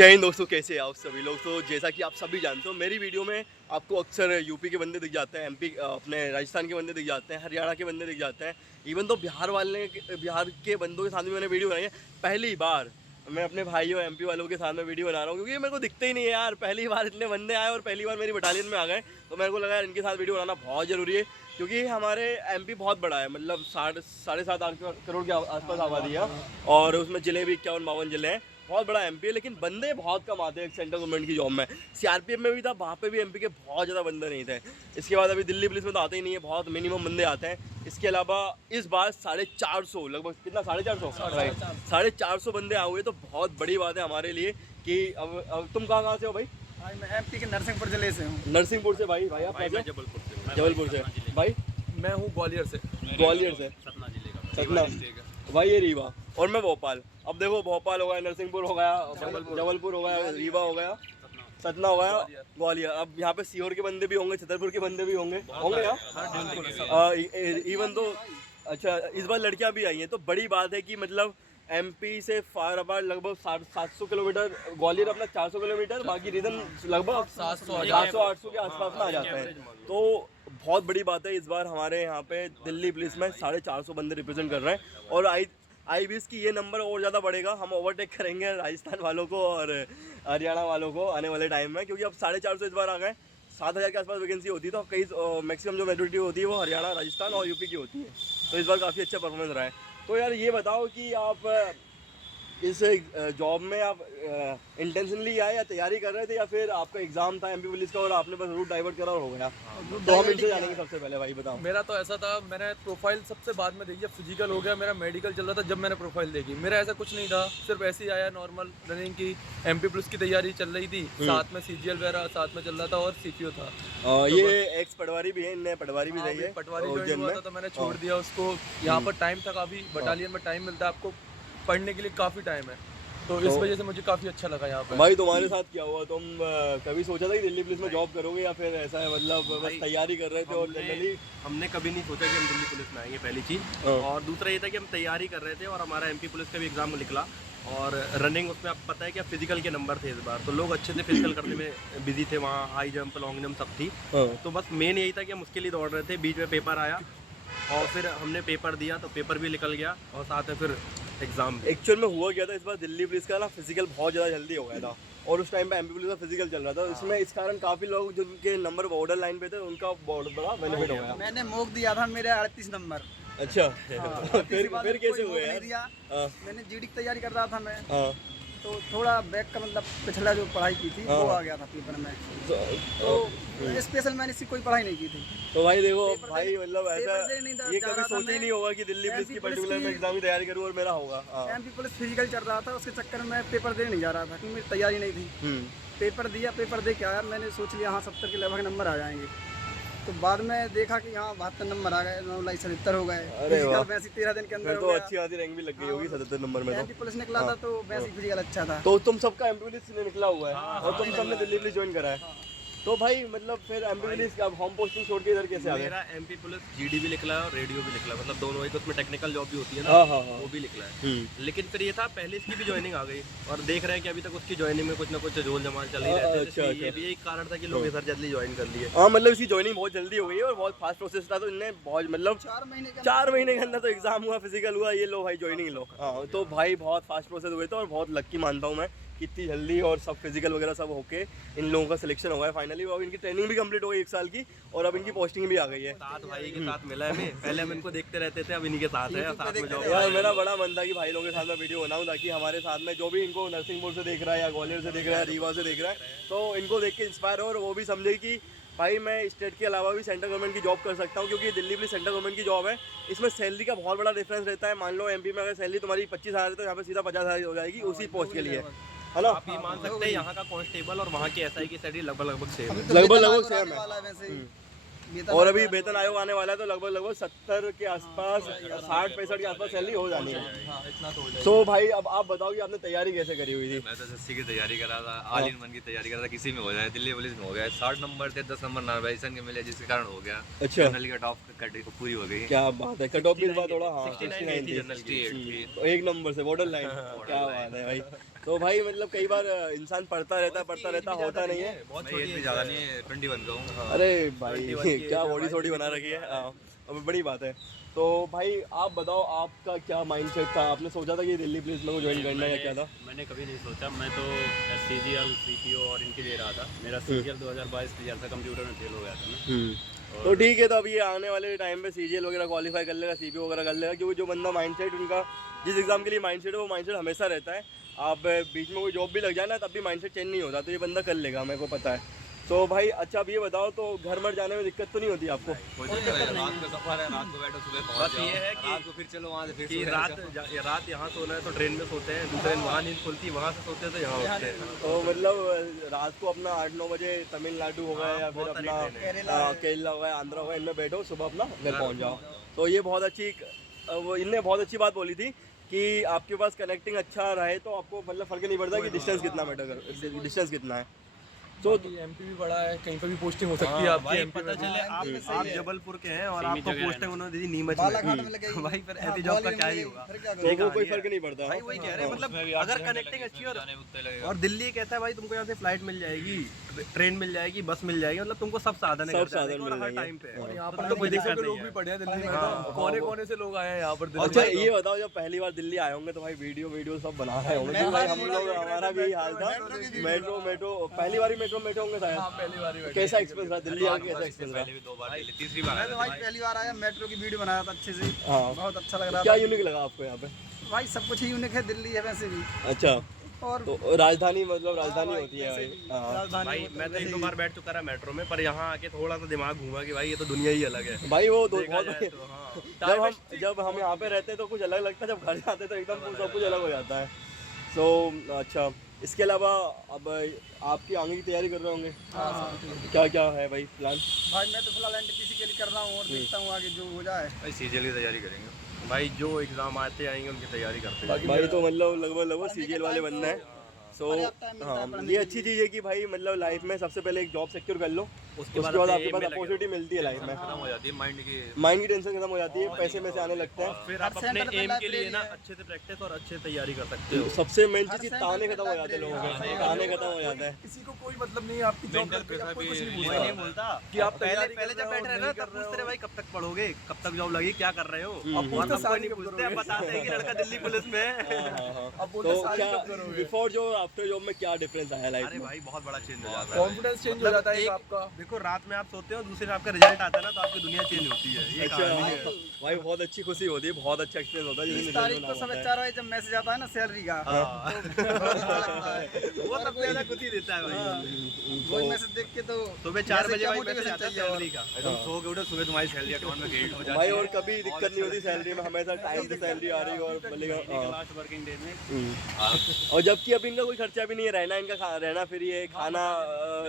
जय हिंद दोस्तों, कैसे हैं आप सभी लोग। तो जैसा कि आप सभी जानते हो, मेरी वीडियो में आपको अक्सर यूपी के बंदे दिख जाते हैं, एमपी अपने राजस्थान के बंदे दिख जाते हैं, हरियाणा के बंदे दिख जाते हैं। इवन तो बिहार के बंदों के साथ भी मैंने वीडियो बनाई है। पहली बार मैं अपने भाइयों एमपी वालों के साथ में वीडियो बना रहा हूँ, क्योंकि मेरे को दिखते ही नहीं है यार। पहली बार इतने बंदे आए और पहली बार मेरी बटालियन में आ गए, तो मेरे को लगा यार इनके साथ वीडियो बनाना बहुत ज़रूरी है। क्योंकि हमारे एमपी बहुत बड़ा है, मतलब 7.5 के आसपास आबादी है, और उसमें ज़िले भी 51-52 ज़िले हैं। बहुत बड़ा एमपी है, लेकिन बंदे बहुत कम आते हैं सेंट्रल गवर्नमेंट की जॉब में। सीआरपीएफ में भी था, वहाँ पे भी एमपी के बहुत ज़्यादा बंदे नहीं थे। इसके बाद अभी दिल्ली पुलिस में तो आते ही नहीं है, बहुत मिनिमम बंदे आते हैं। इसके अलावा इस बार 450 लगभग, कितना 450 राइट 450 बंदे आए हुए, तो बहुत बड़ी बात है हमारे लिए। कि अब तुम कहाँ से हो भाई? मैं एमपी के नरसिंहपुर जिले से हूँ। नरसिंहपुर से। भाई आप कैसे? जबलपुर से। भाई मैं हूँ ग्वालियर से। सतना जिले का। सतना भाई, ये रीवा। और मैं भोपाल। अब देखो, भोपाल हो गया, नरसिंहपुर हो गया, जबलपुर हो गया, रीवा हो गया, सतना हो गया, ग्वालियर। अब यहाँ पे सीहोर के बंदे भी होंगे, छतरपुर के बंदे भी होंगे यार। इवन तो अच्छा, इस बार लड़कियाँ भी आई हैं, तो बड़ी बात है कि मतलब एमपी से फार अबार लगभग 700 किलोमीटर, ग्वालियर अपना 400 किलोमीटर, बाकी रीजन लगभग 700-800 के आसपास में आ जाता है। तो बहुत बड़ी बात है, इस बार हमारे यहाँ पे दिल्ली पुलिस में 450 बंदे रिप्रेजेंट कर रहे हैं। और आई बीस की ये नंबर और ज़्यादा बढ़ेगा, हम ओवरटेक करेंगे राजस्थान वालों को और हरियाणा वालों को आने वाले टाइम में। क्योंकि अब 450 इस बार आ गए। 7000 के आसपास वैकेंसी होती है, तो कई मैक्सिमम जो मेजोरिटी होती है वो हरियाणा, राजस्थान और यूपी की होती है। तो इस बार काफ़ी अच्छा परफॉर्मेंस रहा है। तो यार ये बताओ कि आप इस जॉब में आप इंटेंशनली आए या तैयारी कर रहे थे, या फिर आपका एग्जाम था एमपी पुलिस का और आपने बस रूट डाइवर्ट करा और हो गया? तो हम इनसे जानेंगे सबसे पहले। भाई बताओ। मेरा तो ऐसा था, मैंने प्रोफाइल सबसे बाद में देखी, फिजिकल हो गया, मेरा मेडिकल चल रहा था जब मैंने प्रोफाइल देखी। मेरा ऐसा कुछ नहीं था, सिर्फ ऐसे ही आया नॉर्मल रनिंग की। एमपी पुलिस की तैयारी चल रही थी, साथ में सीजीएल वगैरह साथ में चल रहा था, और सीपीओ था। ये एक्स पटवारी भी है, इनने पटवारी भी रही है। पटवारी ज्वाइन हुआ था, तो मैंने छोड़ दिया उसको। यहाँ पर टाइम था काफ़ी, बटालियन में टाइम मिलता है आपको पढ़ने के लिए, काफ़ी टाइम है, तो इस वजह से मुझे काफ़ी अच्छा लगा यहाँ पर। भाई तुम्हारे साथ क्या हुआ? तुम कभी सोचा था कि दिल्ली पुलिस में जॉब करोगे, या फिर ऐसा है मतलब बस तैयारी कर रहे थे? और जनरली हमने कभी नहीं सोचा कि हम दिल्ली पुलिस में आएंगे, पहली चीज़। और दूसरा ये था कि हम तैयारी कर रहे थे, और हमारा एमपी पुलिस का भी एग्जाम निकला, और रनिंग उसमें आपको पता है कि फिजिकल के नंबर थे इस बार, तो लोग अच्छे से फिजिकल करने में बिजी थे। वहाँ हाई जंप, लॉन्ग जंप सब थी। तो बस मेन यही था कि हम उसके लिए दौड़ रहे थे। बीच में पेपर आया, और फिर हमने पेपर दिया, तो पेपर भी निकल गया, और साथ में फिर एग्जाम। एक्चुअल में हुआ क्या था, इस बार दिल्ली पुलिस का ना फिजिकल बहुत ज़्यादा जल्दी हो गया था, और उस टाइम पे एमपी पुलिस का फिजिकल चल रहा था। इसमें इस कारण काफ़ी लोग जिनके नंबर बॉर्डर लाइन पे थे, उनका बहुत बड़ा बेनिफिट हो गया। मैंने मॉक दिया था, मेरे 38 नंबर। अच्छा। फिर कैसे हुए नहीं यार? दिया। मैंने जीडी की तैयारी कर रहा था मैं, हाँ। तो थोड़ा बैक का मतलब पिछला जो पढ़ाई की थी वो आ गया था पेपर में, तो स्पेशल मैंने इसकी कोई पढ़ाई नहीं की थी। तो भाई देखो भाई, पेपर मतलब ऐसा देने ये जा कभी रहा था सोचा ही मैं। नहीं होगा कि दिल्ली पुलिस की एमपी पुलिस पर्टिकुलर में की- एग्जाम की तैयारी करूँ और मेरा होगा। एमपी पुलिस फिजिकल चल रहा था, उसके चक्कर में पेपर देने नहीं जा रहा था, क्योंकि मेरी तैयारी नहीं थी। पेपर दिया, पेपर दे के आया, मैंने सोच लिया हाँ 70 के लगभग नंबर आ जाएंगे। तो बाद में देखा कि यहाँ 72 नंबर आ गए, 77 हो गए। अरे वाह। वैसे 13 दिन के अंदर तो हो गया। अच्छी खासी रैंक भी लग गई होगी 77 नंबर में। एमपी पुलिस निकला था, तो वैसे फिजिकल अच्छा था। तो तुम सबका एमपी पुलिस से निकला हुआ है, और तुम सबने दिल्ली पुलिस ज्वाइन करा है। तो भाई मतलब फिर एमपी पुलिस का होम पोस्टिंग छोड़ के इधर कैसे आ गए? मेरा एमपी पुलिस जीडी भी निकला है और रेडियो भी निकला है, मतलब दोनों ही। तो उसमें टेक्निकल जॉब भी होती है ना, हाँ। वो भी निकला है। लेकिन फिर ये था, पहले इसकी भी ज्वाइनिंग आ गई, और देख रहे हैं कि अभी तक उसकी ज्वाइनिंग में कुछ ना कुछ झोल जमाल चल ही रहते हैं। अच्छा। ये भी एक कारण था कि लोग इधर जल्दी ज्वाइन कर लिए। हाँ, मतलब इसकी ज्वाइनिंग बहुत जल्दी हो गई है, और बहुत फास्ट प्रोसेस था। तो इनने बहुत मतलब 4 महीने के अंदर तो एग्जाम हुआ, फिजिकल हुआ, ये लो भाई ज्वाइनिंग लो। हाँ, तो भाई बहुत फास्ट प्रोसेस हुए थे, और बहुत लक्की मानता हूँ मैं कि इतनी जल्दी और सब फिजिकल वगैरह सब होके इन लोगों का सिलेक्शन हुआ है फाइनली। और इनकी ट्रेनिंग भी कंप्लीट हो गई 1 साल की, और अब इनकी पोस्टिंग भी आ गई है। साथ भाई के साथ मिला है हमें, पहले हम इनको देखते रहते थे, अब इन्हीं के साथ है, साथ में जॉब। यार मेरा बड़ा मन था कि भाई लोगों के साथ में वीडियो बनाऊं, ताकि हमारे साथ में जो भी इनको नरसिंहपुर से देख रहा है, या ग्वालियर से देख रहा है, रीवा से देख रहा है, तो इनको देख के इंस्पायर हो, और वो भी समझे कि भाई मैं स्टेट के अलावा भी सेंट्रल गवर्नमेंट की जॉब कर सकता हूँ। क्योंकि दिल्ली पुलिस सेंट्रल गवर्नमेंट की जॉब है, इसमें सैलरी का बहुत बड़ा डिफरेंस रहता है। मान लो एमपी में अगर सैलरी तुम्हारी 25,000 है, तो यहाँ पे सीधा 50,000 हो जाएगी उसी पोस्ट के लिए, है ना? आप ये मान सकते हैं यहाँ का कांस्टेबल और वहाँ की एसआई की सैलरी लगभग सेम है। लगभग सेम है। और अभी वेतन आयोग आने वाला है, तो लगभग 70 के आसपास, 60-65 के आसपास सैलरी हो जानी है। तो भाई अब आप बताओ कि आपने तैयारी कैसे करी हुई थी? मैं तो एसएससी की तैयारी कर रहा था, ऑल इन वन की तैयारी कर रहा था, किसी में हो जाए। दिल्ली पुलिस में हो गया, 60 नंबर थे, 10 नंबर नार्वेशन के मिले, जिसके कारण हो गया। अच्छा। जनरल कट ऑफ पूरी हो गई। क्या बात है, कट ऑफ भी इस बार थोड़ा 69 थी। जनरल की 8 थी। तो 1 नंबर से बॉर्डर लाइन, क्या बात है भाई। तो भाई मतलब कई बार इंसान पढ़ता रहता होता नहीं है। बहुत मैं एज भी ज़्यादा नहीं है, 21 का हूँ। अरे भाई क्या बॉडी थोड़ी बना रखी है। अब बड़ी बात है। तो भाई आप बताओ आपका क्या माइंडसेट था, आपने सोचा था कि दिल्ली पुलिस में को ज्वाइन करना है या क्या था? मैंने कभी नहीं सोचा, मैं तो CGL CPO और इनके दे रहा था। मेरा CGL 2022 क्लियर था, कंप्यूटर में फेल हो गया था मैं। तो ठीक है, तो अभी आने वाले टाइम पे सीजीएल वगैरह क्वालिफाई कर लेगा, सीपीओ वगैरह कर लेगा, क्योंकि जो बंदा माइंडसेट उनका जिस एग्जाम के लिए माइंडसेट है वो माइंडसेट हमेशा रहता है। आप बीच में कोई जॉब भी लग जाए ना तब भी माइंडसेट चेंज नहीं होता, तो ये बंदा कर लेगा, मेरे को पता है। तो भाई अच्छा अब ये बताओ, तो घर मर जाने में दिक्कत तो नहीं होती आपको? रात का सफर है, रात को बैठो सुबह पहुंच बस जाओ, ये है कि रात को फिर चलो वहाँ से फिर कि सुबह रात यहाँ सोना है तो ट्रेन में सोते हैं, दूसरे दिन वहाँ नींद खुलती है, वहाँ से सोते हैं तो यहाँ उठते हैं। तो मतलब रात को अपना 8-9 बजे तमिलनाडु हो गया या फिर अपना केरला हो गया, आंध्रा हो गया, इनमें बैठो, सुबह अपना घर पहुँच जाओ। तो ये बहुत अच्छी, वो इनने बहुत अच्छी बात बोली थी कि आपके पास कनेक्टिंग अच्छा रहे तो आपको मतलब फ़र्क नहीं पड़ता कि डिस्टेंस कितना मैटर कर, डिस्टेंस कितना है। तो MP भी बड़ा है, कहीं पर भी पोस्टिंग हो सकती है आपकी। भाई MP पता में चले आप जबलपुर के हैं और सीमित आपको जगह पोस्टिंग उन्होंने दी नीमच बालाघाट में, में लगेगी। भाई फिर हाँ, ऐसी जॉब का ग्वालियर क्या में ही लगेगी, होगा। फिर क्या तो करोगे? वो कोई फ़र्क नहीं पड़ता। भाई वही कह रहे हैं, मतलब अगर कनेक्टिंग अच्छी और उत्तर लगेगा। और दिल्ली कहता है भाई तुमको यहाँ से फ्लाइट मिल जाएगी, ट्रेन मिल जाएगी, बस मिल जाएगी, मतलब तुमको सब साधन है सब घर जाने साधन के और मिल हर जाएंगे। टाइम पे। और यहाँ तो पर मतलब तो कोई विदेशों दिक्कत के नहीं लोग है। भी पढ़े हैं दिल्ली में, हाँ, तो कोने कोने से लोग आए हैं यहाँ पर दिल्ली अच्छा में। ये बताओ, जब पहली बार दिल्ली आए होंगे तो भाई वीडियो सब बना रहे होंगे, क्योंकि भाई हम लोग हमारा भी यही हाल था। मेट्रो पहली बार ही मेट्रो में बैठे होंगे शायद। हाँ, पहली बार ही बैठे। कैसा एक्सपीरियंस रहा दिल्ली आके, कैसा एक्सपीरियंस रहा? पहले भी 2 बार दिल्ली, तीसरी बार मैं आया तो था भाई पहली बार आया, मेट्रो की वीडियो बनाया था अच्छे से, हाँ, बहुत अच्छा लग रहा क्या था। यूनिक लगा आपको यहाँ पे? भाई सब कुछ ही यूनिक है, दिल्ली है वैसे भी। अच्छा, और तो राजधानी मतलब राजधानी होती है भाई। हाँ राजधानी भाई होती है, मैं तो वैसे 1-2 ही। बार बैठ चुका रहा मेट्रो में, पर यहाँ आके थोड़ा सा दिमाग घूमा कि भाई ये तो दुनिया ही अलग है। भाई वो देखा बहुत जाए तो, हाँ। जब हम यहाँ पे रहते हैं तो कुछ अलग लगता है, जब घर जाते हैं तो एकदम सब कुछ अलग हो जाता है। सो अच्छा, इसके अलावा अब आपकी आगे की तैयारी कर रहे होंगे, क्या क्या है भाई प्लान? भाई मैं तो फिलहाल NTPC के लिए कर रहा हूँ और देखता हूँ आगे जो हो जाए। भाई सीजीएल की तैयारी करेंगे। भाई जो एग्जाम आते आएंगे उनकी तैयारी करते हैं। भाई तो मतलब लगभग सीजीएल वाले बनना है। सो पर्याप्त टाइम मिलता है हाँ, पढ़ने ये के अच्छी चीज़ है कि भाई मतलब लाइफ में सबसे पहले एक जॉब सिक्योर कर लो, उसके बाद अपने आपके aim पास में लगे अपॉर्चुनिटी मिलती है लाइफ में, खत्म हो जाती है माइंड की। माइंड की टेंशन खत्म हो जाती है, पैसे में से आने लगते हैं। फिर हर आप अपने सेंटर पे एम के लिए लाइब्रेरी ना है। अच्छे से प्रैक्टिस और अच्छे से तैयारी कर सकते हो। सबसे मेन चीज़ हर ताने सेंटर खत्म हो जाते हैं लोगों के, ताने खत्म हो जाता है। किसी को कोई मतलब नहीं है आपकी जॉब Mental करके, pressure आपको भी कुछ नहीं relief पूछता। नहीं बोलता कि आप पहले तैयारी पहले कर जब रहे हो, बैठे रहे ना नहीं तब कर रहे पूछते रहे हो। भाई कब तक पढ़ोगे, कब तक जॉब लगी, क्या कर रहे हो। अब वरना पूछते कोई नहीं कब पूछते, अब करोगे? बताते हैं कि लड़का दिल्ली पुलिस में है। अब तो बोलते शादी क्या कब करोगे? बिफोर जॉब आफ्टर जॉब में क्या डिफरेंस आया लाइफ अरे में? भाई बहुत बड़ा चेंज हो जाता है। कॉन्फिडेंस चेंज हो जाता है एक आपका। देखो रात में आप सोते हो, दूसरे दिन आपका रिजल्ट आता है ना तो आपकी दुनिया चेंज होती है। ये कहानी है। अच्छा भाई बहुत अच्छी खुशी होती है, बहुत अच्छा एक्सपीरियंस होता है जिस 30 दिन तारीख result को आना सब होता है। 4 बजे जब मैसेज आता है ना सैलरी का, हाँ। तो बहुत अच्छा लगता है। वो सबसे ज्यादा खुशी देता है भाई। वही मैसेज देख के तो सुबह 4 वैसे बजे क्या भाई मैसेज motivation आता है चाहिए और? सैलरी का। एकदम सो के उठो, सुबह तुम्हारी सैलरी अकाउंट में क्रेडिट हो जाती है। भाई और कभी दिक्कत नहीं होती सैलरी में, हमेशा टाइम से सैलरी आ रही है और बोलेगा लास्ट वर्किंग डे में और जबकि अभी इनका कोई खर्चा भी नहीं है, रहना इनका रहना फ्री है,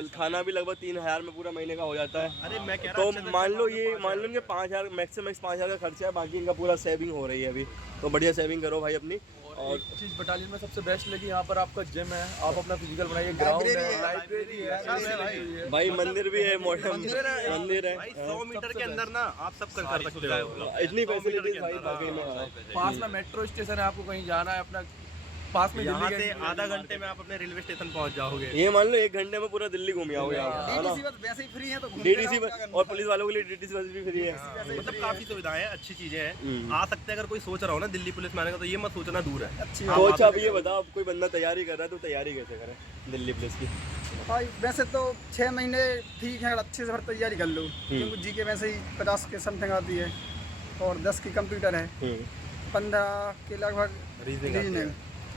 खाना भी लगभग 3,000 में पूरा महीने का हो जाता है। अरे मैं कह रहा तो हूँ अच्छे से मान लो अच्छा ये मान लो इनके 5,000 मैक्स से मैक्स 5,000 का खर्चा है, बाकी इनका पूरा सेविंग हो रही है अभी। तो बढ़िया सेविंग करो भाई अपनी। और एक चीज बटालियन में सबसे बेस्ट लगी, यहाँ पर आपका जिम है, आप अपना फिजिकल बनाइए, ग्राउंड है, लाइब्रेरी है, भाई मंदिर भी है, मंदिर है, भाई 100 मीटर के अंदर ना आप सब कर सकते हो। इतनी फैसिलिटीज भाई बाकी में। हाँ। पास में मेट्रो स्टेशन है, आपको कहीं जाना है अपना पास में यहाँ दिल्ली से के आधा घंटे में आप अपने रेलवे स्टेशन पहुँच जाओगे। ये मान लो 1 घंटे में पूरा दिल्ली घूम आओगे आप, है ना? DTC बस वैसे ही फ्री है तो घूमते डीडीसी रहो, क्या करना और है? पुलिस वालों के लिए डीडीसी बस भी फ्री है। मतलब काफी सुविधाएं हैं, अच्छी चीजें हैं। हम्म। आ सकते हैं, अगर कोई सोच रहा हो ना दिल्ली पुलिस में आने का तो ये मत सोचना दूर है। अच्छी तो अच्छा अब ये बताओ, अब कोई बंदा तैयारी कर रहा है तो तैयारी कैसे करे दिल्ली पुलिस की? भाई वैसे तो 6 महीने ठीक है, अगर अच्छे से भर तैयारी कर लो, क्योंकि जी के वैसे ही 50 के समथिंग आती है और 10 की कंप्यूटर है, 15 के लगभग रीजनिंग,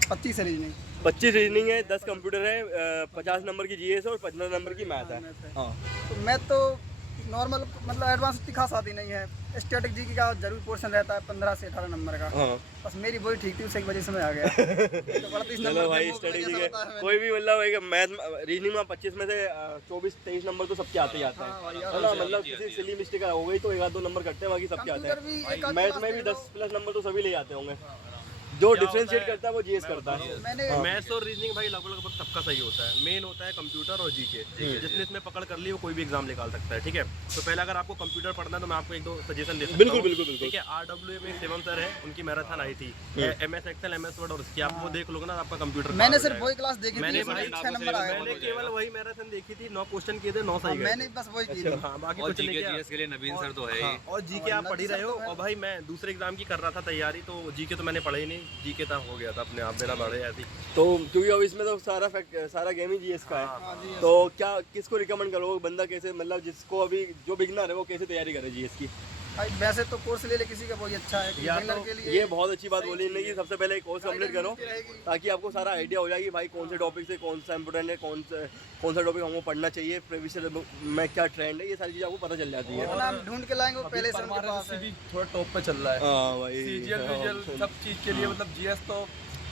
25 है रीजनिंग। 25 रीजनिंग है, 10 कंप्यूटर है, 50 नंबर की जीएस और 15 नंबर की मैथ है। हाँ तो मैथ तो नॉर्मल मतलब एडवांस इतनी खास आती नहीं है। स्टैटिक जी का जरूर पोर्शन रहता है 15 से 18 नंबर का। हाँ बस मेरी वही ठीक थी, उसे एक वजह से मैं आ गया। तो बड़ा 30 नंबर चलो भाई वो स्टडी जैसा के होता है कोई भी मतलब एक मैथ रीजनिंग में 25 में से 24-23 नंबर तो सबके आते ही आते हैं, है ना? मतलब किसी सिली मिस्टेक हो गई तो 1-2 नंबर कटते हैं, बाकी सबके आते कंप्यूटर भी हैं। एक आध मैथ क्लास में भी ले लो। 10+ नंबर तो सभी ले आते होंगे। जो क्या डिफरेंशिएट होता है? करता है वो जीएस करता है। मैंने मैथ्स और रीजनिंग भाई लगभग सबका सही होता है। मेन होता है कंप्यूटर और जीके। जिसने इसमें पकड़ कर ली वो कोई भी एग्जाम निकाल सकता है, ठीक है। तो पहले अगर आपको कंप्यूटर पढ़ना है तो मैं आपको एक दो सजेशन दे सकता बिल्कुल हूँ, बिल्कुल बिल्कुल। ठीक है। RWA में शिवम सर है, उनकी मैराथन आई थी, MS एक्सेल, MS वर्ड, और उसकी आप वो देख लोगे ना आपका कंप्यूटर मैंने सिर्फ वही क्लास देखी थी, मैंने इसमें भाई 6 नंबर आ मैंने गए। केवल वही मैराथन देखी थी, 9 क्वेश्चन किए थे, 9 सही गए मैंने थे। बस वही की थी। हाँ, बाकी और कुछ नहीं जीके किया। जीएस के लिए नवीन सर तो है ही। हाँ, और जीके आप पढ़ ही रहे हो। और भाई मैं दूसरे एग्जाम की कर रहा था तैयारी, तो जीके तो मैंने पढ़ा ही नहीं, जीके तो हो गया था अपने आप, मेरा बढ़े ऐसी। तो क्योंकि अब इसमें तो सारा गेम ही जीएस का हाँ, है, तो क्या किसको रिकमेंड करोगे बंदा कैसे, मतलब जिसको अभी जो बिगनर है वो कैसे तैयारी करे जीएस की? भाई वैसे तो कोर्स ले किसी का वही अच्छा है कि या beginner तो के लिए ये बहुत अच्छी बात बोली इन्होंने कि सबसे पहले कोर्स कंप्लीट करो ताकि आपको सारा आइडिया हो जाए कि भाई कौन से टॉपिक से कौन सा इंपोर्टेंट है, कौन सा टॉपिक हमको पढ़ना चाहिए, प्रीवियस में क्या ट्रेंड है, ये सारी चीज़ें आपको पता चल जाती है। वरना हम ढूंढ के लाएंगे वो पहले से उनके पास है। भी थोड़ा टॉप पे चल रहा है। हाँ भाई, सीजीएल विजुअल सब चीज के लिए मतलब जीएस तो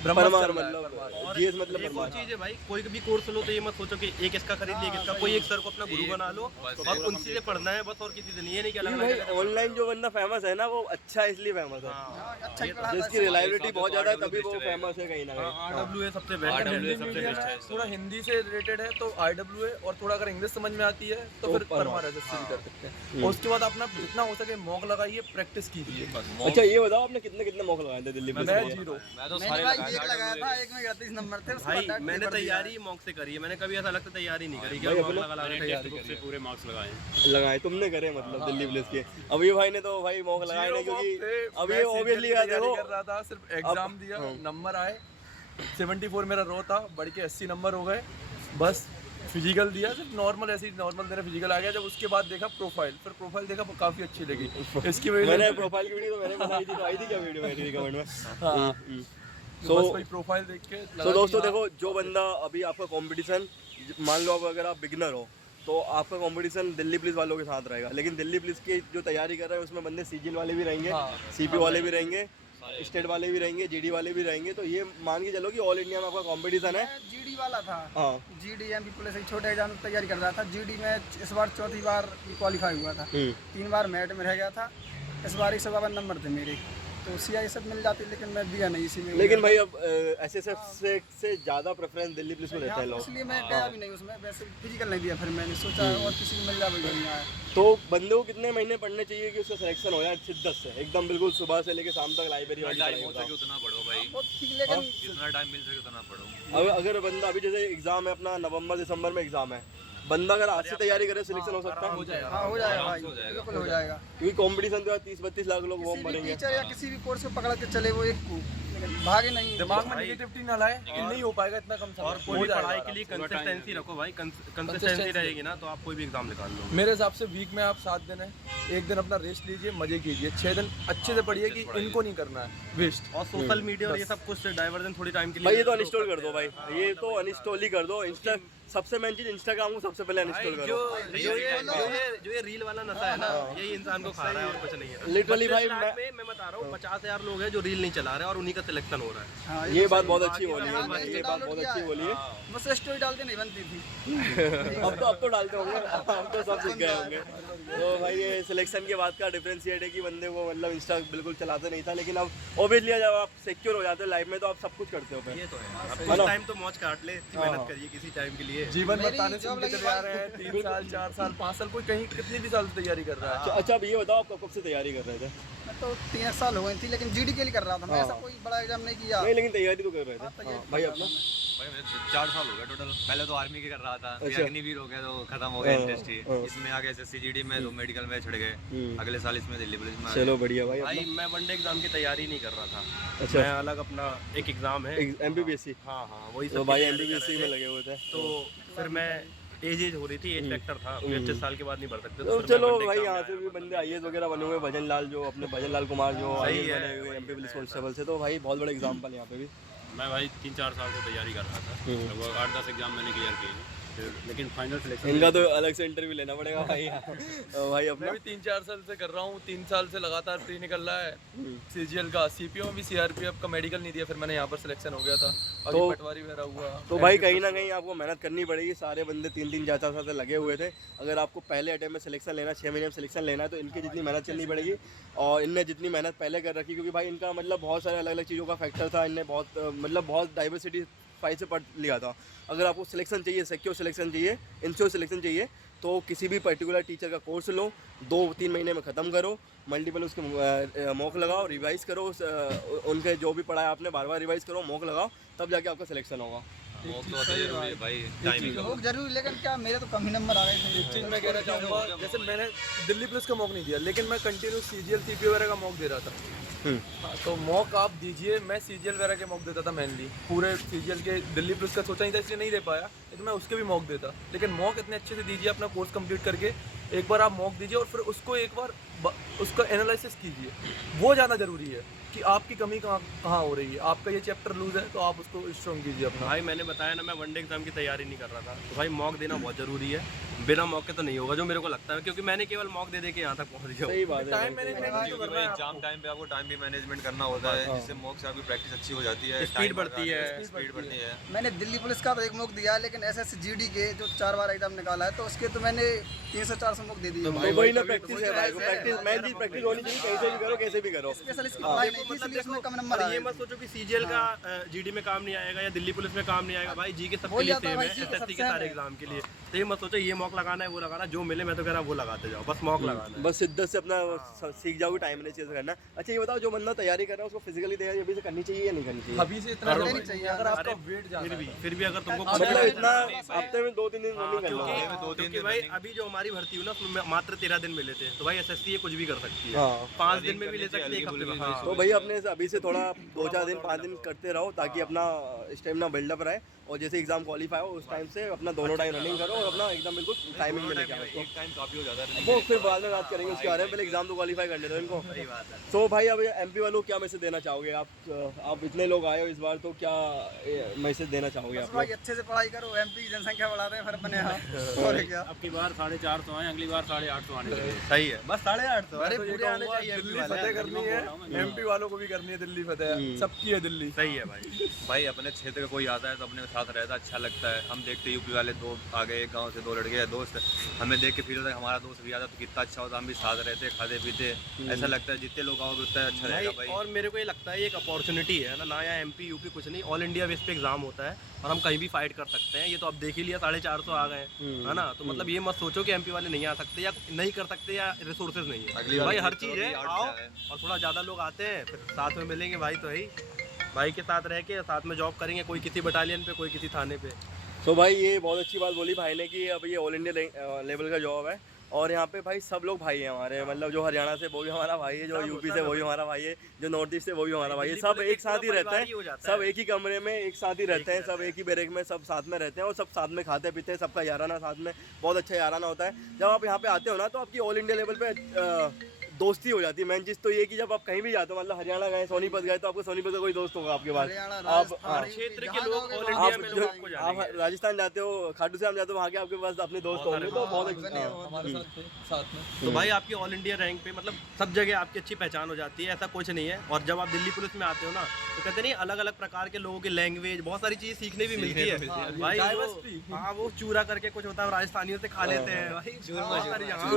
परमार चल रहा है, मतलब परमार। जीएस मतलब एक और परमार। चीज़ है भाई, कोई भी कोर्स लो तो ये मत सोचो कि एक इसका खरीद लिया, एक इसका, कोई एक सर को अपना गुरु बना लो और उनसे पढ़ना है बस, और किसी से नहीं। ये नहीं कि अलग भाई अलग ऑनलाइन जो बंदा फेमस है ना वो अच्छा इसलिए फेमस है, हाँ, अच्छा ही पढ़ाता जिसकी है। रिलायबिलिटी बहुत ज़्यादा है तभी वो फेमस है कहीं ना कहीं। RWA सबसे बेस्ट RWA है। सबसे मीडियम बेस्ट है, है। थोड़ा हिंदी से रिलेटेड है तो RWA, और थोड़ा अगर इंग्लिश समझ में आती है तो तो फिर परमार। परमार SSC भी कर सकते हैं। और उसके बाद अपना जितना हो सके मॉक लगाइए, प्रैक्टिस कीजिए बस। अच्छा ये बताओ आपने कितने मौके लगाए थे दिल्ली पुलिस मैं में? 0। मैं तो मैंने सारे भाई लगाए एक लगाया था, एक में 38 नंबर थे, उसके भाई बाद मैंने पेपर दिया है। तैयारी मॉक से करी है, मैंने कभी ऐसा लगता तैयारी नहीं करी, क्या भाई मॉक अपने- लगा लगा के मैंने तैयारी टेक्स्ट बुक करी से पूरे मार्क्स लगाए हैं। लगाए तुमने करे मतलब दिल्ली पुलिस के? अभी भाई ने तो भाई मौके लगाए नहीं क्योंकि अब ये ऑब्वियसली देखो कर रहा था, सिर्फ एग्जाम दिया, नंबर आए 74 मेरा रो था, बढ़ के 80 नंबर हो गए बस। फिजिकल दिया, सिर्फ नॉर्मल, ऐसे ही नॉर्मल मेरा फिजिकल आ गया। जब उसके बाद देखा प्रोफाइल, फिर प्रोफाइल देखा काफी अच्छी लगी, इसकी वजह मैंने से प्रोफाइल की वीडियो तो मैंने बनाई थी, तो आई थी क्या वीडियो मेरी रिकमेंड में? हाँ, सो बस वही प्रोफाइल देख के लगा तो कि दोस्तों हाँ, देखो, जो बंदा अभी आपका कंपटीशन, मान लो अब अगर आप बिगनर हो तो आपका कंपटीशन दिल्ली पुलिस वालों के साथ रहेगा, लेकिन दिल्ली पुलिस की जो तैयारी कर रहे हैं उसमें बंदे सीजीएल वाले भी रहेंगे, हाँ। सीपी वाले भी रहेंगे, स्टेट वाले भी रहेंगे, जीडी वाले भी रहेंगे। तो ये मान के चलो कि ऑल इंडिया में आपका कंपटीशन है। मैं जीडी वाला था, हाँ जीडी एमपी पुलिस एक छोटे एग्जाम की तैयारी कर रहा था। जीडी में इस बार चौथी बार क्वालिफाई हुआ था, 3 बार मेरिट में रह गया था। इस बार 152 नंबर थे मेरे, तो सीआई सब मिल जाती, लेकिन मैं दिया नहीं इसी में। लेकिन भाई अब एसएसएफ से ज़्यादा प्रेफरेंस दिल्ली पुलिस में देते हैं लोग, इसलिए मैं गया भी नहीं उसमें, वैसे फिजिकल नहीं दिया। फिर मैंने सोचा और किसी को मिल जाए बढ़िया है। तो बंदे को कितने महीने पढ़ने चाहिए कि उसका सिलेक्शन हो जाए शिद्दत से, एकदम बिल्कुल सुबह से लेकर शाम तक लाइब्रेरी वाली टाइम पढ़ाई हो होता सके उतना पढ़ो भाई, बहुत ठीक, लेकिन जितना टाइम मिल सके उतना पढ़ो। अब अगर बंदा अभी जैसे एग्जाम है अपना नवंबर दिसंबर में एग्जाम है, बंदा अगर आज से तैयारी करे सिलेक्शन हो सकता है? हो जाएगा। हाँ हो जाएगा भाई, हो जाएगा। बिल्कुल हो जाएगा। क्योंकि कंपटीशन तो 30-32 लाख लोग फॉर्म किसी भी भरेंगे। टीचर या किसी भी कोर्स को पकड़ के चले वो एक को, लेकिन भागे नहीं। दिमाग में नेगेटिविटी ना लाए कि नहीं हो पाएगा इतना कम समय, और कोई हो भी जाएगा पढ़ाई के आराम लिए से। कंसिस्टेंसी रखो भाई, कंसिस्टेंसी रहेगी ना तो आप कोई भी एग्जाम निकाल लो। मेरे हिसाब से वीक में आप 7 दिन है, एक दिन अपना रेस्ट लीजिए, मजे कीजिए, 6 दिन अच्छे से पढ़िए कि इनको नहीं करना है वेस्ट। और सोशल मीडिया और ये सब कुछ डाइवर्जन थोड़ी टाइम के लिए भाई ये तो अनइंस्टॉल कर दो भाई, ये तो अनइंस्टॉल ही कर दो। इंस्टा सबसे मेन चीज इंस्टाग्राम को सबसे पहले अनइंस्टॉल जो करो। जो ये रील वाला नशा है ना, यही इंसान को खा रहा है और कुछ नहीं है। लिटरली भाई 32 लाख में मैं बता रहा हूँ 50,000 लोग हैं जो रील नहीं चला रहे और उन्हीं का सिलेक्शन हो रहा है। हाँ, ये बात बहुत अच्छी बाकी बोली हाँ, है, ये बात बहुत अच्छी बोली है। बस स्टोरी डालते नहीं बनती थी। अब तो डालते होंगे, अब तो सब सीख गए होंगे। तो भाई ये सिलेक्शन के बाद का डिफरेंशिएट है कि बंदे को मतलब इंस्टा बिल्कुल चलाते नहीं था, लेकिन अब ऑब्वियसली जब आप सिक्योर हो जाते हो लाइफ में तो आप सब कुछ करते हो फिर। ये तो है, अब है कुछ ना? टाइम तो मौज काट ले, इतनी मेहनत करिए किसी टाइम के लिए। जीवन में मेरी ताने जॉब सुनते लगी चले आ रहे हैं, 3 साल 4 साल 5 साल, कोई कहीं कितनी भी साल से तैयारी कर रहा है। अच्छा अब ये बताओ आप कब से तैयारी कर रहे थे? मैं तो 3 साल हो गई थी, लेकिन जीडी के लिए कर रहा था मैं, ऐसा कोई बड़ा एग्जाम नहीं किया। नहीं लेकिन तैयारी तो कर रहे हाँ, थे। तैयारी हाँ, भाई कर अपना रहा था भाई मैं 4 साल हो गए टोटल। पहले तो आर्मी के कर रहा था, फिर अच्छा। अग्निवीर हो गया तो खत्म हो गया हाँ, इंटरेस्ट ही। हाँ। इसमें आ गया एसएससी जीडी में, तो मेडिकल में छिड़ गए। अगले साल इसमें दिल्ली पुलिस में आ चलो बढ़िया भाई। भाई मैं वनडे एग्जाम की तैयारी नहीं कर रहा था, अच्छा। मैं अलग अपना एक एग्जाम है एमपीपीएससी। हाँ वही तो सब भाई की तैयारी कर एमपीपीएससी रहे में थे। लगे हुए थे। तो फिर मैं एज हो रही थी, एज फैक्टर था, 25 साल के बाद नहीं बढ़ सकते। तो फिर चलो मैं one day भाई exam यहाँ में से आया। भी बंदे आईएएस वगैरह बने हुए, भजन लाल जो अपने भजन लाल कुमार जो सही आईएएस है, बने हुए वही एमपी पुलिस है, कांस्टेबल से, तो भाई बहुत बड़ा एग्जाम्पल यहाँ पे भी। मैं भाई 3-4 साल से तैयारी कर रहा था, लगभग 8-10 एग्जाम मैंने क्लियर किए। लेकिन फाइनल सिलेक्शन इनका तो अलग से इंटरव्यू लेना पड़ेगा भाई। भाई अपना मैं भी 3-4 साल से कर रहा हूँ, 3 साल से लगातार प्री निकल रहा है सीजीएल का। सीपीओ में भी सीआरपीएफ का मेडिकल नहीं दिया, फिर मैंने यहाँ पर सिलेक्शन हो गया था। अभी तो- पटवारी वगैरह हुआ। तो भाई कहीं ना कहीं आपको मेहनत करनी पड़ेगी। सारे बंदे 3-3 4-4 साल से लगे हुए थे। अगर आपको पहले अटेम्प्ट में सिलेक्शन लेना, 6 महीने में सिलेक्शन लेना है, तो इनकी जितनी मेहनत करनी पड़ेगी और इनने जितनी मेहनत पहले कर रखी, क्योंकि भाई इनका मतलब बहुत सारे अलग अलग चीज़ों का फैक्टर था। इनने बहुत डाइवर्सिटी फाइल से पढ़ लिया था। अगर आपको सिलेक्शन चाहिए, सिक्योर सिलेक्शन चाहिए, इंश्योर सिलेक्शन चाहिए, तो किसी भी पर्टिकुलर टीचर का कोर्स लो, 2-3 महीने में ख़त्म करो, मल्टीपल उसके मॉक लगाओ, रिवाइज़ करो, उनके जो भी पढ़ा है आपने बार बार रिवाइज़ करो, मॉक लगाओ, तब जाके आपका सिलेक्शन होगा। मॉक तो होता जरूरी है भाई, टाइमिंग लोग जरूरी, लेकिन क्या मेरे तो कम ही नंबर आ गए थे। एक चीज़ मैं कहना चाहूँगा, जैसे मैंने दिल्ली पुलिस का मॉक नहीं दिया, लेकिन मैं कंटिन्यू सीजीएल सीपीओ वगैरह का मॉक दे रहा था। हाँ, तो मॉक आप दीजिए। मैं सीजीएल वगैरह के मॉक देता था मेनली, पूरे सीजीएल के। दिल्ली पुलिस का सोचा नहीं था इसलिए नहीं दे पाया, लेकिन मैं उसके भी मॉक देता। लेकिन मॉक इतने अच्छे से दीजिए, अपना कोर्स कंप्लीट करके एक बार आप मॉक दीजिए और फिर उसको एक बार उसका एनालिसिस कीजिए। वो ज़्यादा ज़रूरी है कि आपकी कमी कहाँ हो रही है। आपका ये चैप्टर लूज है तो आप उसको स्ट्रॉन्ग कीजिए अपना। भाई मैंने बताया ना, मैं वनडे एग्जाम की तैयारी नहीं कर रहा था, तो भाई मॉक देना बहुत ज़रूरी है। बिना मॉक के तो नहीं होगा, जो मेरे को लगता है, क्योंकि मैंने केवल मॉक दे के यहाँ तक पहुँच गया। सही बात है। टाइम मैनेजमेंट तो करना है एग्जाम टाइम पे आपको टाइम भी मैनेजमेंट करना होता है, जिससे मॉक से आपकी प्रैक्टिस अच्छी हो जाती है, स्पीड बढ़ती है। स्पीड बढ़ती है। मैंने दिल्ली पुलिस का तो एक मॉक दिया, लेकिन SSGD के जो 4 बार एग्जाम निकाला है, तो उसके तो मैंने 300-400 मॉक दे दिए। तो वही ना प्रैक्टिस है भाई, प्रैक्टिस मेन चीज़ प्रैक्टिस होनी चाहिए, कहीं से भी करो, कैसे भी करो। स्पेशल इसकी पढ़ाई नहीं थी, इसलिए उसमें कम नंबर और आए। ये मत सोचो कि सीजीएल का जीडी में काम नहीं आएगा या दिल्ली पुलिस में काम नहीं आएगा। भाई जी के सबके वही लिए आता है सेम है, भाई, जी के SSC के सबसे सारे है। एग्जाम के लिए। तो ये मत सोचो ये मॉक लगाना है वो लगाना, जो मिले मैं तो कह रहा वो लगाते जाओ, बस मॉक लगाना है। बस शिद्दत से अपना सीख जाओगे, टाइम मैनेज कैसे करना। अच्छा ये बताओ, जो बंदा तैयारी कर रहा है उसको फिजिकली तैयारी अभी से करनी चाहिए या नहीं करनी चाहिए? अभी से इतना करनी जरूरी चाहिए। अगर आपका वेट ज़्यादा है। फिर भी अगर तुमको मतलब इतना हफ्ते में 2-3 दिन रनिंग करना है। क्योंकि भाई अभी जो हमारी भर्ती हुई ना उसमें मात्र 13 दिन मिले थे, तो भाई SSC ये कुछ भी कर सकती है। हाँ। 5 दिन में भी ले सकती है, 1 हफ्ते में। हाँ। तो भाई अपने अभी से थोड़ा 2-4 दिन 5 दिन करते रहो, ताकि अपना स्टेमिना बिल्डअप रहे, और जैसे एग्जाम क्वालिफाई हो उस टाइम से अपना दोनों टाइम रनिंग करो और अपना एकदम बिल्कुल टाइमिंग में लेके आओ। एक टाइम काफी हो जाता है। वो फिर बाद में बात करेंगे उसके बारे में, पहले एग्जाम तो क्वालिफाई करने दो इनको। सही बात है। तो भाई अब MP वालों को क्या मैसेज देना चाहोगे आप इतने लोग आए हो इस बार, तो क्या मैसेज देना चाहोगे बस आप भाई अच्छे से पढ़ाई करो, MP की जनसंख्या बढ़ा रहे हैं फिर अपने यहाँ। और क्या, अब की बार 450 आए, अगली बार 850 आने चाहिए। सही है, बस 850। अरे अरे ये पूरे आने कहूँगा, चाहिए दिल्ली MP वाले। फतेह करनी है, MP वालों को भी करनी है दिल्ली फतेह, सबकी है दिल्ली। सही है भाई। भाई अपने क्षेत्र का कोई आता है तो अपने साथ रहता है, अच्छा लगता है। हम देखते हैं यूपी वाले 2 आ गए, एक गांव से 2 लड़के दोस्त, हमें देख के फील होता है हमारा दोस्त भी आता तो कितना अच्छा होता, हम भी साथ रहते, खाते पीते। ऐसा लगता है जितने लोग आओगे उतना अच्छा रहेगा भाई। और मेरे को ये लगता है ये एक अपॉर्चुनिटी है ना, यहाँ MP यूपी कुछ नहीं, ऑल इंडिया बेस पे एग्जाम होता है और हम कहीं भी फाइट कर सकते हैं। ये तो आप देख ही लिया, 450 आ गए, है ना। तो मतलब ये मत सोचो कि MP वाले नहीं आ सकते या नहीं कर सकते या रिसोर्सेज नहीं अगली है। बार भाई हर तो चीज़ है, अभी आओ 8 से आए। और थोड़ा ज़्यादा लोग आते हैं फिर साथ में मिलेंगे भाई, तो ही भाई के साथ रह के साथ में जॉब करेंगे, कोई किसी बटालियन पे, कोई किसी थाने पे। तो भाई ये बहुत अच्छी बात बोली भाई ने कि अब ये ऑल इंडिया लेवल का जॉब है, और यहाँ पे भाई सब लोग भाई हैं हमारे। मतलब जो हरियाणा से वो भी हमारा भाई है, जो यूपी से वो भी हमारा भाई है, जो नॉर्थ ईस्ट से वो भी हमारा भाई है। सब एक साथ ही रहते हैं, सब एक ही कमरे में एक साथ ही रहते हैं, सब एक ही बैरक में सब साथ में रहते हैं और सब साथ में खाते पीते हैं। सबका याराना साथ में बहुत अच्छा याराना होता है। जब आप यहाँ पे आते हो ना, तो आपकी ऑल इंडिया लेवल पे दोस्ती हो जाती है। मेन चीज़ तो ये कि जब आप कहीं भी जाते हो, मतलब हरियाणा गए, सोनीपत गए, तो आपको सोनीपत का कोई दोस्त होगा आपके पास। हरियाणा, आप राजस्थान, क्षेत्र के जहाँ लोग जाओगे ऑल वहाँ इंडिया में पे लोग लोग को आप जानेंगे। राजस्थान जाते हो, खाटू श्याम जाते हो, वहाँ के आपके पास अपने दोस्त होंगे, तो बहुत हमारे साथ थे, साथ में। तो भाई आपकी ऑल इंडिया रैंक पे मतलब सब जगह आपकी अच्छी पहचान हो जाती है, ऐसा कुछ नहीं है। और जब आप दिल्ली पुलिस में आते हो ना, तो कहते नहीं अलग अलग प्रकार के लोगों की लैंग्वेज, बहुत सारी चीज़ सीखने भी मिलती है भाई। Diversity। हाँ, वो चूरा करके कुछ होता है, राजस्थानियों से खा लेते हैं भाई, बहुत सारी जगह।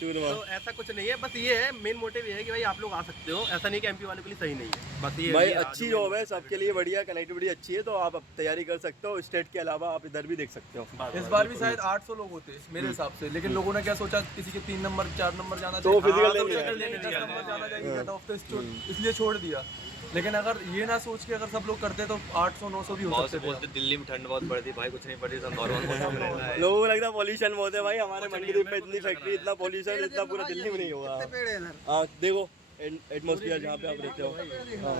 चूरमा। तो ऐसा कुछ नहीं है, बस ये है मेन मोटिव ये है कि भाई आप लोग आ सकते हो, ऐसा नहीं कि MP वाले के लिए सही नहीं है, बस ये भाई ये अच्छी जॉब है, सबके लिए बढ़िया, कनेक्टिविटी अच्छी है, तो आप अब तैयारी कर सकते हो। स्टेट के अलावा आप इधर भी देख सकते हो। इस बार भी शायद 800 लोग होते मेरे हिसाब से, लेकिन लोगों ने क्या सोचा, किसी के 3 नंबर 4 नंबर जाना तो physical हाँ, लेने physical गए। लेने 10 नंबर जाना चाहिए था, तो इसलिए छोड़ दिया। लेकिन अगर ये ना सोच के अगर सब लोग करते तो 800-900 भी हो बहुत से सकते बोलते दिल्ली में ठंड बहुत पड़ती, भाई कुछ नहीं पड़ती, सब नॉर्मल मौसम रहता है। लोगों को लगता है पॉल्यूशन बहुत है भाई, हमारे मंडी में इतनी फैक्ट्री, इतना पॉल्यूशन, इतना पूरा दिल्ली में नहीं होगा। कितने पेड़ हैं इधर? हाँ देखो एटमोसफियर जहाँ पे आप रहते हो। हाँ।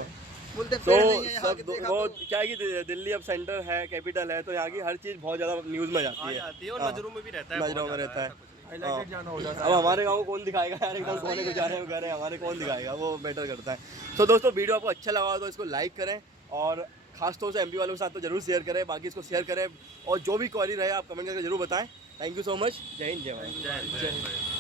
बोलते तो पेड़ नहीं है यहाँ सब के, देखा वो तो। क्या है कि दिल्ली अब सेंटर है, कैपिटल है, तो यहाँ की हर चीज़ बहुत ज़्यादा न्यूज़ में जाती आ है, जाती है और हाँ। नजरों में भी रहता है, नजरों बहुत में ज़्यादा, रहता है। ऐसा कुछ नहीं। हाईलाइटेड जाना हो जाता अब हमारे गाँव को कौन दिखाएगा यार, एकदम कोने को जा रहे हैं हमारे कौन दिखाएगा, वो बेटर करता है। तो दोस्तों वीडियो आपको अच्छा लगा तो इसको लाइक करें, और खासतौर से एमपी वालों के साथ तो जरूर शेयर करें, बाकी इसको शेयर करें और जो भी क्वेरी रहे आप कमेंट करके जरूर बताएं। Thank you so much. जय हिंद, जय भारत। जय हिंद।